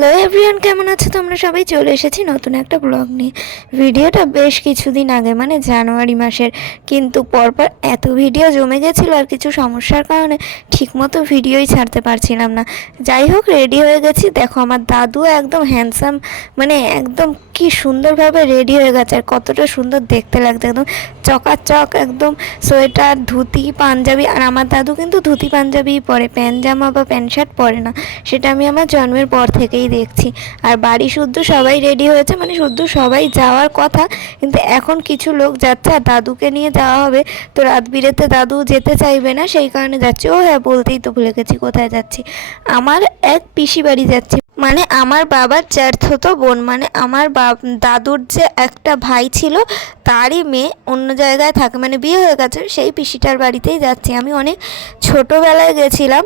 Hello everyone, কেমন আছো তোমরা সবাই? চলে এসেছি নতুন একটা ব্লগ নিয়ে। ভিডিওটা বেশ কিছুদিন আগে, মানে জানুয়ারি মাসের, কিন্তু পরপর এত ভিডিও জমে গেছিলো আর কিছু সমস্যার কারণে ঠিকমতো ভিডিওই ছাড়তে পারছিলাম না। যাই হোক, রেডি হয়ে গেছি। দেখো আমার দাদু একদম হ্যান্ডসাম, মানে একদম কি সুন্দরভাবে রেডি হয়ে গেছে, আর কতটা সুন্দর দেখতে লাগছে, একদম চকাচক, একদম সোয়েটার, ধুতি, পাঞ্জাবি। আর আমার দাদু কিন্তু ধুতি পাঞ্জাবিই পরে, প্যান্ট জামা বা প্যান্ট শার্ট পরে না, সেটা আমি আমার জন্মের পর থেকেই দেখছি। আর বাড়ি শুদ্ধ সবাই রেডি হয়েছে, মানে শুদ্ধ সবাই যাওয়ার কথা, কিন্তু এখন কিছু লোক যাচ্ছে আর দাদুকে নিয়ে যাওয়া হবে। তো রাত বিরেতে দাদু যেতে চাইবে না, সেই কারণে যাচ্ছি। ও হ্যাঁ, বলতেই তো ভুলে গেছি, কোথায় যাচ্ছি। আমার এক পিসি বাড়ি যাচ্ছি, মানে আমার বাবার চারথতো বোন, মানে আমার দাদুর যে একটা ভাই ছিল তারই মেয়ে অন্য জায়গায় থাকে, মানে বিয়ে হয়ে গেছে, সেই পিসিটার বাড়িতেই যাচ্ছি। আমি অনেক ছোটোবেলায় গেছিলাম,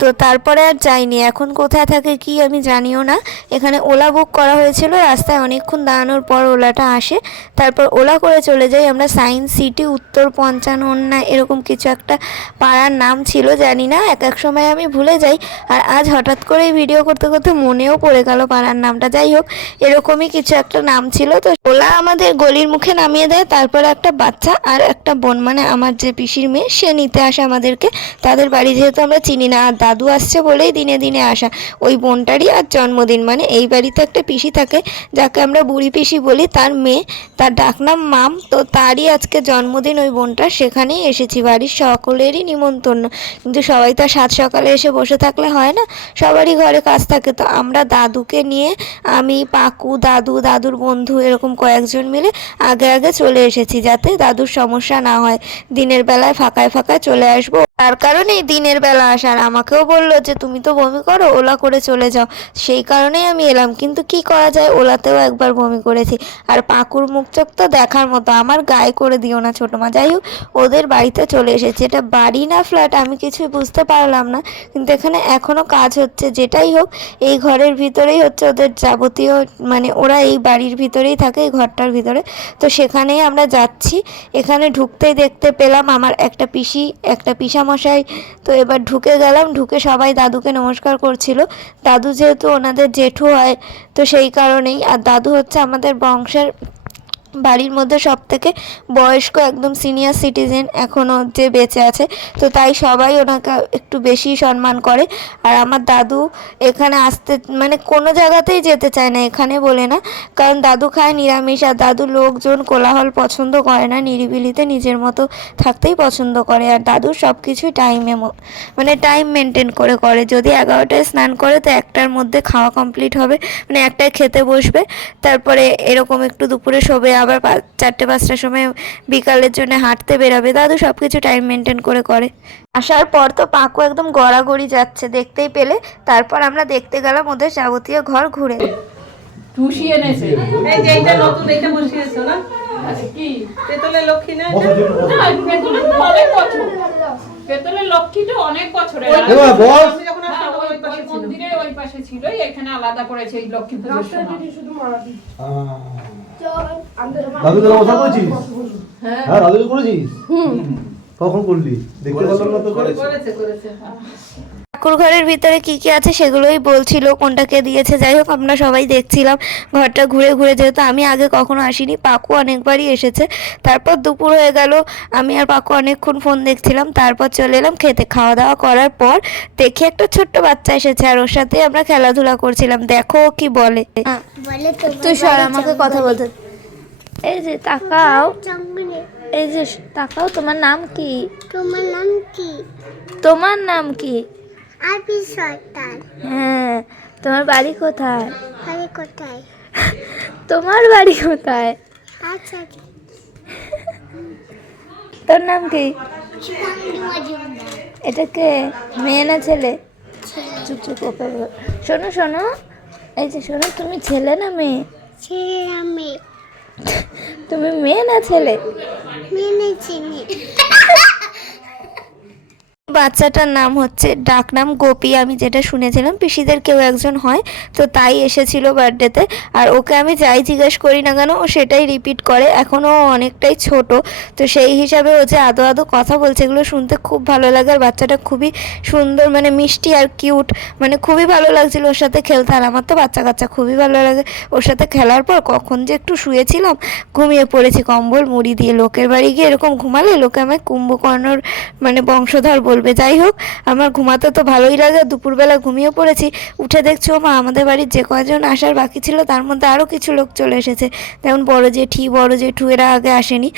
তো তারপরে আর যাইনি। এখন কোথায় থাকে কি আমি জানিও না। এখানে ওলা বুক করা হয়েছিল, রাস্তায় অনেকক্ষণ দাঁড়ানোর পর ওলাটা আসে, তারপর ওলা করে চলে যাই আমরা সায়েন্স সিটি, উত্তর 55 না এরকম কিছু একটা পাড়ার নাম ছিল, জানি না, এক এক সময় আমি ভুলে যাই। আর আজ হঠাৎ করেই ভিডিও করতে করতে মনেও পড়ে গেল পাড়ার নামটা। যাই হোক, এরকমই কিছু একটা নাম ছিল। তো ওলা আমাদের গলির মুখে নামিয়ে দেয়, তারপরে একটা বাচ্চা আর একটা বোন, মানে আমার যে পিসির মেয়ে, সে নিতে আসে আমাদেরকে। তাদের বাড়ি যেহেতু আমরা চিনি না, আর দাদু আসছে বলেই দিনে দিনে আসা। ওই বোনটারই আজ জন্মদিন, মানে এই বাড়িতে একটা পিসি থাকে যাকে আমরা বুড়ি পিসি বলি, তার মেয়ে, তার ডাকনাম মাম। তো তারই আজকে জন্মদিন ওই বোনটার, সেখানেই এসেছি। বাড়ির সকলেরই নিমন্ত্রণ, কিন্তু সবাই তো সাত সকালে এসে বসে থাকলে হয় না, সবারই ঘরে কাজ থাকে। তো আমরা দাদুকে নিয়ে, আমি, পাকু, দাদু, দাদুর বন্ধু, এরকম কয়েকজন মিলে আগে আগে চলে এসেছি, যাতে দাদুর সমস্যা না হয়। দিনের বেলায় ফাঁকায় ফাঁকায় চলে আসবো, তার কারণেই দিনের বেলা আসার। আমাকেও বললো যে তুমি তো বমি করো, ওলা করে চলে যাও, সেই কারণেই আমি এলাম। কিন্তু কি করা যায়, ওলাতেও একবার বমি করেছি। আর পাকুর মুখ চোখ তো দেখার মতো, আমার গায়ে করে দিও না ছোটো মা। যাই হোক, ওদের বাড়িতে চলে এসেছি। এটা বাড়ি না ফ্ল্যাট আমি কিছুই বুঝতে পারলাম না, কিন্তু এখানে এখনও কাজ হচ্ছে। যেটাই হোক, এই ঘরের ভিতরেই হচ্ছে ওদের যাবতীয়, মানে ওরা এই বাড়ির ভিতরেই থাকে, এই ঘরটার ভিতরে। তো সেখানেই আমরা যাচ্ছি। এখানে ঢুকতেই দেখতে পেলাম আমার একটা পিসি, একটা পিসামশাই। তো এবার ঢুকে গেলাম, ঢুকে সবাই দাদুকে নমস্কার করছিল। দাদু যেহেতু ওনাদের জেঠু হয়, তো সেই কারণেই। আর দাদু হচ্ছে আমাদের বংশের বাড়ির মধ্যে সব থেকে বয়স্ক, একদম সিনিয়র সিটিজেন এখনও যে বেঁচে আছে। তো তাই সবাই ওনাকে একটু বেশি সম্মান করে। আর আমার দাদু এখানে আসতে, মানে কোনো জায়গাতেই যেতে চায় না এখানে বলে না, কারণ দাদু খায় নিরামিষ। আর দাদু লোকজন কোলাহল পছন্দ করে না, নিরিবিলিতে নিজের মতো থাকতেই পছন্দ করে। আর দাদুর সব কিছুই টাইমে, মানে টাইম মেনটেন করে করে। যদি 11টায় স্নান করে, তো 1টার মধ্যে খাওয়া কমপ্লিট হবে, মানে 1টায় খেতে বসবে। তারপরে এরকম একটু দুপুরে শোবে, আবার 4টে-5টার সময় বিকালের জন্য হাঁটতে বেরাবে। দাদু সব কিছু টাইম মেনটেন করে করে। আসার পর তো পাকু একদম গড়াগড়ি যাচ্ছে, দেখতেই পেলে। তারপর আমরা দেখতে গেলাম ওদের যাবতীয় ঘর ঘুরে। টুসি এনেছে, এই যে এইটা নতুন, এইটা বসিয়েছো না? আচ্ছা কি তেতলের লক্ষ্মী না? না, পেতলে তো অনেক বছর, পেতলের লক্ষ্মীটা অনেক বছরের। এবার বল, আমি যখন আসলাম তখন ওই পাশে ছিল। মন্দিরের ওই পাশে ছিল, এখানে আলাদা করেছে এই লক্ষ্মী পুজোর সময়। শুধু মারাবি। দাদু তোরা কথা বলছিস? হ্যাঁ, দাদু করেছিস? কখন করলি? দেখতে পারলাম না তো। করেছে। ঠাকুর ঘরের ভিতরে কি কি আছে সেগুলোই বলছিল, কোনটাকে দিয়েছে। যাই হোক, আমরা সবাই দেখছিলাম ঘরটা ঘুরে ঘুরে, যেহেতু আমি আগে কখনো আসিনি, পাকু অনেকবারই এসেছে। তারপর দুপুর হয়ে গেল, আমি আর পাকু অনেকক্ষণ ফোন দেখছিলাম। তারপর চলে এলাম খেতে। খাওয়া দাওয়া করার পর দেখি একটা ছোট্ট বাচ্চা এসেছে, আর ওর সাথে আমরা খেলাধুলা করছিলাম। দেখো ও কি বলে। তুই সর, আমাকে কথা বলতে। এই যে তাকাও, এই যে তাকাও, তোমার নাম কি? তোমার নাম কি? তোমার নাম কি? আরবি সরকার। হ্যাঁ, তোমার বাড়ি কোথায়? বাড়ি কোথায়? তোমার বাড়ি কোথায়? আচ্ছা, তোর নাম কি? শিবাঙ্গী মজুমদার। এটা কে, মেয়ে না ছেলে? চুপ চুপ, ওপর। শোনো শোনো, এই যে শোনো, তুমি ছেলে না মেয়ে? ছেলে আমি। তুমি মেয়ে না ছেলে? মেনে চিনি। বাচ্চাটার নাম হচ্ছে ডাকনাম গোপী, আমি যেটা শুনেছিলাম পিসিদের কেউ একজন হয়, তো তাই এসেছিল বার্থডেতে। আর ওকে আমি যাই জিজ্ঞেস করি না কেন ও সেটাই রিপিট করে, এখনও অনেকটাই ছোট, তো সেই হিসাবে ও যে আদো আদো কথা বলছে এগুলো শুনতে খুব ভালো লাগে। আর বাচ্চাটা খুবই সুন্দর, মানে মিষ্টি আর কিউট, মানে খুবই ভালো লাগছিল ওর সাথে খেলতে। আর আমার তো বাচ্চা কাচ্চা খুবই ভালো লাগে। ওর সাথে খেলার পর কখন যে একটু শুয়েছিলাম, ঘুমিয়ে পড়েছি কম্বল মুড়ি দিয়ে। লোকের বাড়ি গিয়ে এরকম ঘুমালে লোকে আমায় কুম্ভকর্ণর মানে বংশধর বলবে। যাই হোক, আমার ঘুমাতে তো ভালোই লাগে। দুপুরবেলা ঘুমিয়ে পড়েছি, উঠে দেখছো মা আমাদের বাড়ির যে কয়জন আসার বাকি ছিল তার মধ্যে আরও কিছু লোক চলে এসেছে। যেমন বড় জেঠি, বড় জেঠু, এরা আগে আসেনি,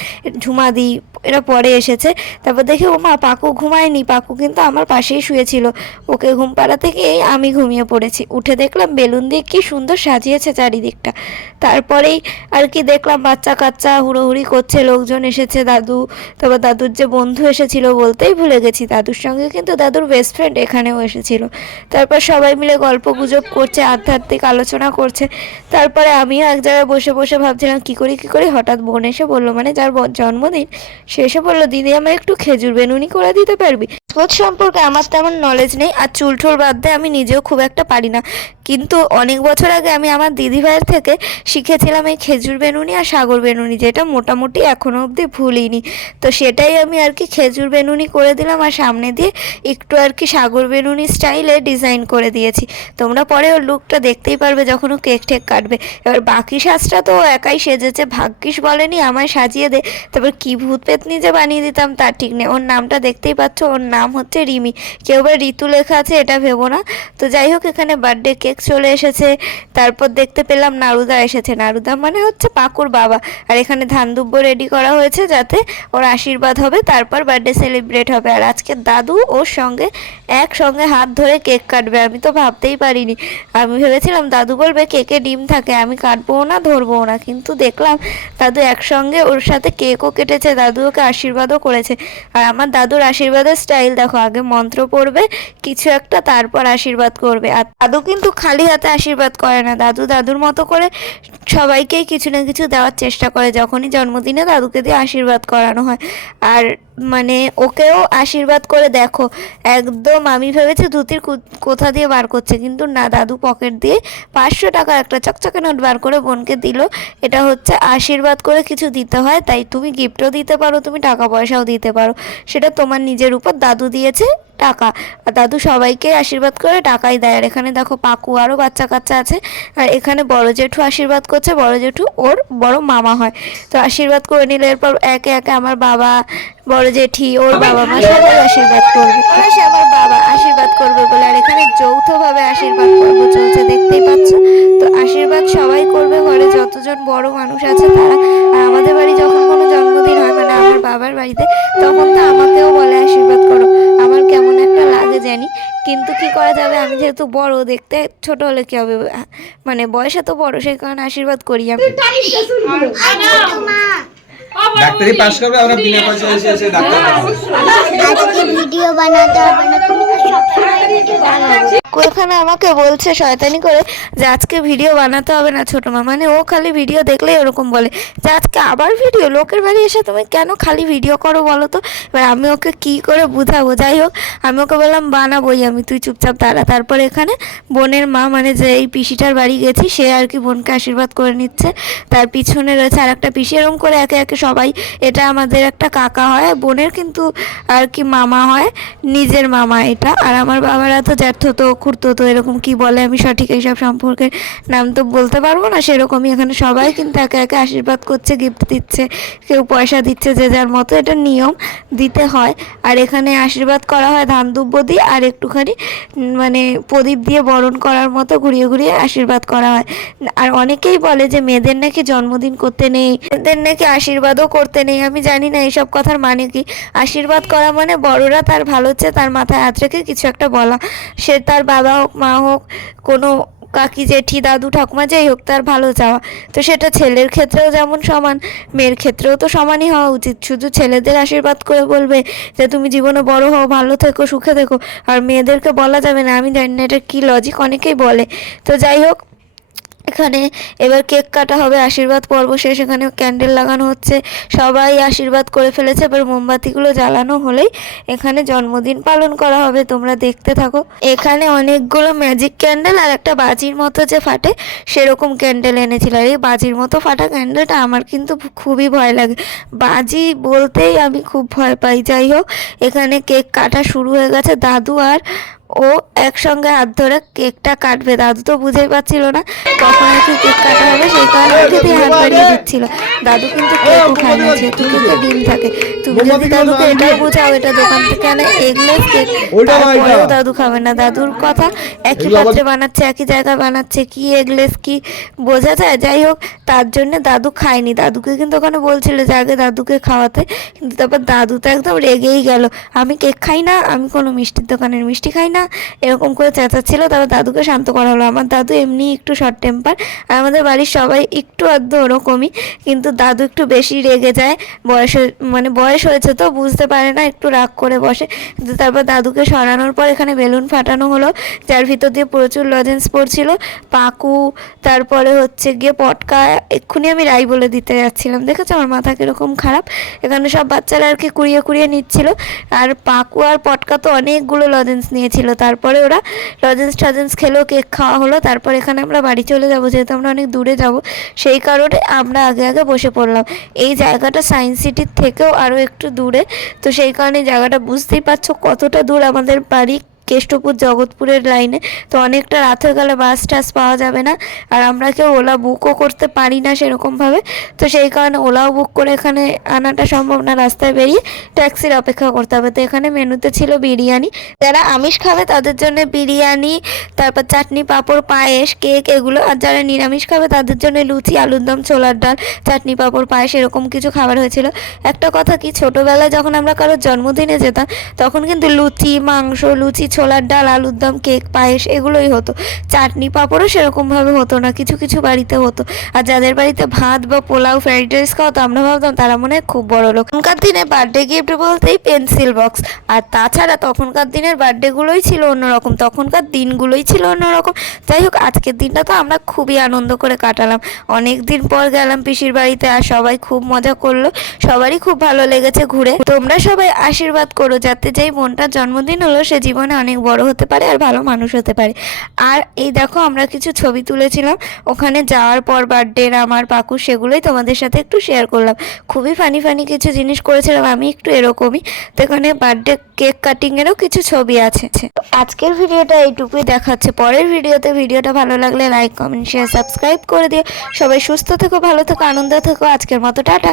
ঝুমাদি এরা পরে এসেছে। তারপর দেখি ও মা পাকু ঘুমায়নি, পাকু কিন্তু আমার পাশেই শুয়েছিল। ওকে ঘুম পাড়া থেকে আমি ঘুমিয়ে পড়েছি। উঠে দেখলাম বেলুন দিয়ে কি সুন্দর সাজিয়েছে চারিদিকটা। তারপরেই আর কি দেখলাম বাচ্চা কাচ্চা হুড়োহুড়ি করছে, লোকজন এসেছে, দাদু, তারপর দাদুর যে বন্ধু এসেছিল বলতেই ভুলে গেছি, দাদুর সঙ্গে কিন্তু দাদুর বেস্ট ফ্রেন্ড এখানেও এসেছিল। তারপর সবাই মিলে গল্প গুজব করছে, আধ্যাত্মিক আলোচনা করছে। তারপরে আমিও এক জায়গায় বসে বসে ভাবছিলাম কী করি, হঠাৎ বোন এসে বললো, মানে যার জন্মদিন সে এসে বললো, দিদি আমার একটু খেজুর বেনুনি করে দিতে পারবি? স্পোর্টস সম্পর্কে আমার তেমন নলেজ নেই, আর চুল টুল বাদ দিয়ে আমি নিজেও খুব একটা পারি না, কিন্তু অনেক বছর আগে আমি আমার দিদিভাইয়ের থেকে শিখেছিলাম এই খেজুর বেনুনি আর সাগর বেনুনি, যেটা মোটামুটি এখনও অবধি ভুলিনি। তো সেটাই আমি আর কি খেজুর বেনুনি করে দিলাম, আর সামনে দিয়ে একটু আর কি সাগর বেনুনি স্টাইলে ডিজাইন করে দিয়েছি। তোমরা পরে ওর লুকটা দেখতেই পারবে যখন ও কেক ঠেক কাটবে। এবার বাকি সাজটা তো ও একাই সেজেছে, ভাগ্যিস বলেনি আমায় সাজিয়ে দে। তারপর কি ভূত পেতনি যে বানিয়ে দিতাম তার ঠিক নেই। ওর নামটা দেখতেই পাচ্ছ, ওর নাম হচ্ছে রিমি, কেউ বা ঋতু লেখা আছে এটা ভেবো না। তো যাই হোক, এখানে বার্থডে কেক চলে এসেছে। তারপর দেখতে পেলাম নারুদা এসেছে, নারুদা মানে হচ্ছে পাকুর বাবা। আর এখানে ধান দুব্য রেডি করা হয়েছে যাতে ওর আশীর্বাদ হবে, তারপর বার্থডে সেলিব্রেট হবে। আর আজকে দাদু ওর সঙ্গে একসঙ্গে হাত ধরে কেক কাটবে, আমি তো ভাবতেই পারিনি। আমি ভেবেছিলাম দাদু বলবে কেকে ডিম থাকে, আমি কাটবো না ধরবো না, কিন্তু দেখলাম দাদু একসঙ্গে ওর সাথে কেকও কেটেছে, দাদু ওকে আশীর্বাদও করেছে। আর আমার দাদুর আশীর্বাদের স্টাইল দেখো, আগে মন্ত্র পড়বে কিছু একটা, তারপর আশীর্বাদ করবে। আর দাদু কিন্তু খালি হাতে আশীর্বাদ করে না, দাদু দাদুর মতো করে সবাইকেই কিছু না কিছু দেওয়ার চেষ্টা করে যখনই জন্মদিনে দাদুকে দিয়ে আশীর্বাদ করানো হয়। আর মানে ওকেও আশীর্বাদ করে দেখো, একদম আমি ভেবেছি ধুতির কোথা দিয়ে বার করছে, কিন্তু না, দাদু পকেট দিয়ে 500 টাকার একটা চকচকে নোট বার করে বোনকে দিল। এটা হচ্ছে আশীর্বাদ করে কিছু দিতে হয়, তাই তুমি গিফটও দিতে পারো, তুমি টাকা পয়সাও দিতে পারো, সেটা তোমার নিজের উপর। দাদু দিয়েছে টাকা, আর দাদু সবাইকে আশীর্বাদ করে টাকাই দেয়। আর এখানে দেখো পাকু আরও বাচ্চা কাচ্চা আছে। আর এখানে বড় জেঠু আশীর্বাদ করছে, বড় জেঠু ওর বড় মামা হয়। তো আশীর্বাদ করে নিলে এরপর একে একে আমার বাবা, বড় জেঠি, ওর বাবা মা সবাই আশীর্বাদ করবে। সে আমার বাবা আশীর্বাদ করবে বলে। আর এখানে যৌথভাবে আশীর্বাদ পর্ব চলছে, দেখতেই পাচ্ছ। তো আশীর্বাদ সবাই করবে, ঘরে যতজন বড় মানুষ আছে তারা। আর আমাদের বাড়ি যখন কোনো জন্মদিন হয়, মানে আমার বাবার বাড়িতে, তখন তো আমাকেও বলে আশীর্বাদ করো। আমার কেমন একটা লাগে জানি, কিন্তু কি করা যাবে, আমি যেহেতু বড়, দেখতে ছোট হলে কি হবে, মানে বয়সে তো বড়, সেই কারণে আশীর্বাদ করি আমি। ডাক্তারি পাস করবে, আমরা বিনা পয়সা এসে ডাক্তার আজকে ভিডিও বানাতে হবে না, তুমি তো সবসময় ভিডিও বানাও। ওখানে আমাকে বলছে শয়তানি করে যে আজকে ভিডিও বানাতে হবে না ছোটো মা, মানে ও খালি ভিডিও দেখলেই ওরকম বলে যে আজকে আবার ভিডিও, লোকের বাড়ি এসে তুমি কেন খালি ভিডিও করো বলো তো। এবার আমি ওকে কী করে বুঝাবো, যাই হোক আমি ওকে বললাম বানাবোই আমি, তুই চুপচাপ দাঁড়া। তারপর এখানে বোনের মা, মানে যে এই পিসিটার বাড়ি গেছি, সে আর কি বোনকে আশীর্বাদ করে নিচ্ছে। তার পিছনে রয়েছে আর একটা পিসি, এরকম করে একে একে সবাই। এটা আমাদের একটা কাকা হয়, বোনের কিন্তু আর কি মামা হয়, নিজের মামা এটা। আর আমার বাবারা তো জ্যাঠতো খুঁড়তো, এরকম কি বলে আমি সঠিক এইসব সম্পর্কে নাম তো বলতে পারবো না। সেরকমই এখানে সবাই কিন্তু একে একে আশীর্বাদ করছে, গিফট দিচ্ছে, কেউ পয়সা দিচ্ছে, যে যার মতো, এটা নিয়ম দিতে হয়। আর এখানে আশীর্বাদ করা হয় ধান দুব্য দিয়ে, আর একটুখানি মানে প্রদীপ দিয়ে বরণ করার মতো ঘুরিয়ে ঘুরিয়ে আশীর্বাদ করা হয়। আর অনেকেই বলে যে মেয়েদের নাকি জন্মদিন করতে নেই, মেয়েদের নাকি আশীর্বাদও করতে নেই। আমি জানি না এইসব কথার মানে কি। আশীর্বাদ করা মানে বড়রা তার ভালো হচ্ছে তার মাথায় হাত রেখে কিছু একটা বলা, সে তার বাবা হোক, মা হোক, কোনো কাকি জেঠি দাদু ঠাকুমা যেই হোক, তার ভালো চাওয়া। তো সেটা ছেলের ক্ষেত্রেও যেমন সমান, মেয়ের ক্ষেত্রেও তো সমানই হওয়া উচিত। শুধু ছেলেদের আশীর্বাদ করে বলবে যে তুমি জীবনে বড় হও, ভালো থেকো, সুখে থেকো, আর মেয়েদেরকে বলা যাবে না। আমি জানি না এটা কী লজিক, অনেকেই বলে। তো যাই হোক, এখানে এবার কেক কাটা হবে, আশীর্বাদ পর্ব শেষ, এখানে ক্যান্ডেল লাগানো হচ্ছে, সবাই আশীর্বাদ করে ফেলেছে। এবার মোমবাতিগুলো জ্বালানো হলেই এখানে জন্মদিন পালন করা হবে, তোমরা দেখতে থাকো। এখানে অনেকগুলো ম্যাজিক ক্যান্ডেল আর একটা বাজির মতো যে ফাটে সেরকম ক্যান্ডেল এনেছিল। আর এই বাজির মতো ফাটা ক্যান্ডেলটা আমার কিন্তু খুবই ভয় লাগে, বাজি বলতেই আমি খুব ভয় পাই। যাই হোক, এখানে কেক কাটা শুরু হয়ে গেছে, দাদু আর ও একসঙ্গে হাত ধরে কেকটা কাটবে। দাদু তো বুঝেই পাচ্ছিল না কখন আর কি কেক কাটা হবে, সেই কারণে ওকে দিয়ে হাত বাড়িয়ে দিচ্ছিল। দাদু কিন্তু কেকও খায় না, যেহেতু কেকে ডিম থাকে। তুমি যদি দাদুকে এটাও বোঝাও এটা দোকান থেকে আনে এগলেস কেক, তারপরেও দাদু খাবে না। দাদুর কথা, একই পাত্রে বানাচ্ছে, একই জায়গায় বানাচ্ছে, কি এগলেস কি বোঝা যায়। যাই হোক, তার জন্য দাদু খায়নি। দাদুকে কিন্তু ওখানে বলছিল যে আগে দাদুকে খাওয়াতে, কিন্তু তারপর দাদু তো একদম রেগেই গেল, আমি কেক খাই না, আমি কোনো মিষ্টির দোকানের মিষ্টি খাই না, এরকম করে চেঁচাচ্ছিল। তারপর দাদুকে শান্ত করা হলো। আমার দাদু এমনি একটু শর্ট টেম্পার, আর আমাদের বাড়ির সবাই একটু আধ ওরকমই, কিন্তু দাদু একটু বেশি রেগে যায়। বয়স হয়েছে তো বুঝতে পারে না, একটু রাগ করে বসে। কিন্তু তারপর দাদুকে সরানোর পর এখানে বেলুন ফাটানো হলো, যার ভিতর দিয়ে প্রচুর লজেন্স পড়ছিল, পাকু, তারপরে হচ্ছে গিয়ে পটকা। এক্ষুনি আমি রাই বলে দিতে যাচ্ছিলাম, দেখেছো আমার মাথা কীরকম খারাপ। এখানে সব বাচ্চারা আর কি কুড়িয়ে কুড়িয়ে নিচ্ছিল, আর পাকু আর পটকা তো অনেকগুলো লজেন্স নিয়েছিল। তারপরে ওরা লজেন্স খেলেও, কেক খাওয়া হলো। তারপর এখানে আমরা বাড়ি চলে যাবো, যেহেতু আমরা অনেক দূরে যাব, সেই কারণে আমরা আগে আগে বসে পড়লাম। এই জায়গাটা সায়েন্স সিটির থেকেও আরও একটু দূরে, তো সেই কারণে জায়গাটা বুঝতেই পারছো কতটা দূর আমাদের বাড়ি, কেষ্টপুর জগৎপুরের লাইনে। তো অনেকটা রাত হয়ে গেলে বাস টাস পাওয়া যাবে না, আর আমরা কেউ ওলা বুকও করতে পারি না সেরকমভাবে, তো সেই কারণে ওলাও বুক করে এখানে আনাটা সম্ভব না, রাস্তায় বেরিয়ে ট্যাক্সির অপেক্ষা করতে হবে। তো এখানে মেনুতে ছিল বিরিয়ানি, যারা আমিষ খাবে তাদের জন্য বিরিয়ানি, তারপর চাটনি পাঁপড় পায়েস কেক এগুলো, আর যারা নিরামিষ খাবে তাদের জন্য লুচি আলুর দম ছোলার ডাল চাটনি পাঁপড় পায়েস এরকম কিছু খাবার হয়েছিল। একটা কথা কি, ছোটোবেলায় যখন আমরা কারোর জন্মদিনে যেতাম তখন কিন্তু লুচি মাংস, লুচি ছোলার ডাল আলুর দম কেক পায়েস এগুলোই হতো, চাটনি পাঁপড়ও সেরকমভাবে হতো না, কিছু কিছু বাড়িতে হতো। আর যাদের বাড়িতে ভাত বা পোলাও ফ্রাইড রাইস খাওয়াতো আমরা ভাবতাম তারা মনে হয় খুব বড় লোক। তখনকার দিনে বার্থডে গিফট বলতেই পেন্সিল বক্স, আর তাছাড়া তখনকার দিনের বার্থডেগুলোই ছিল অন্যরকম, তখনকার দিনগুলোই ছিল অন্যরকম। যাই হোক, আজকের দিনটা তো আমরা খুবই আনন্দ করে কাটালাম, অনেক দিন পর গেলাম পিসির বাড়িতে, আর সবাই খুব মজা করলো, সবারই খুব ভালো লেগেছে ঘুরে। তোমরা সবাই আশীর্বাদ করো যাতে যেই বোনটার জন্মদিন হলো সে জীবনে অনেক বড় হতে পারে আর ভালো মানুষ হতে পারে। আর এই দেখো আমরা কিছু ছবি তুলেছিলাম ওখানে যাওয়ার পর বার্থডের আমার পাকু, সেগুলোই তোমাদের সাথে একটু শেয়ার করলাম। খুবই ফানি কিছু জিনিস করেছিলাম আমি, একটু এরকমই। তো এখানে বার্থডে কেক কাটিংয়েরও কিছু ছবি আছে। আজকের ভিডিওটা এইটুকুই, দেখাচ্ছে পরের ভিডিওতে। ভিডিওটা ভালো লাগলে লাইক কমেন্ট শেয়ার সাবস্ক্রাইব করে দিও। সবাই সুস্থ থেকো, ভালো থেকো, আনন্দ থেকো। আজকের মতো টাটা।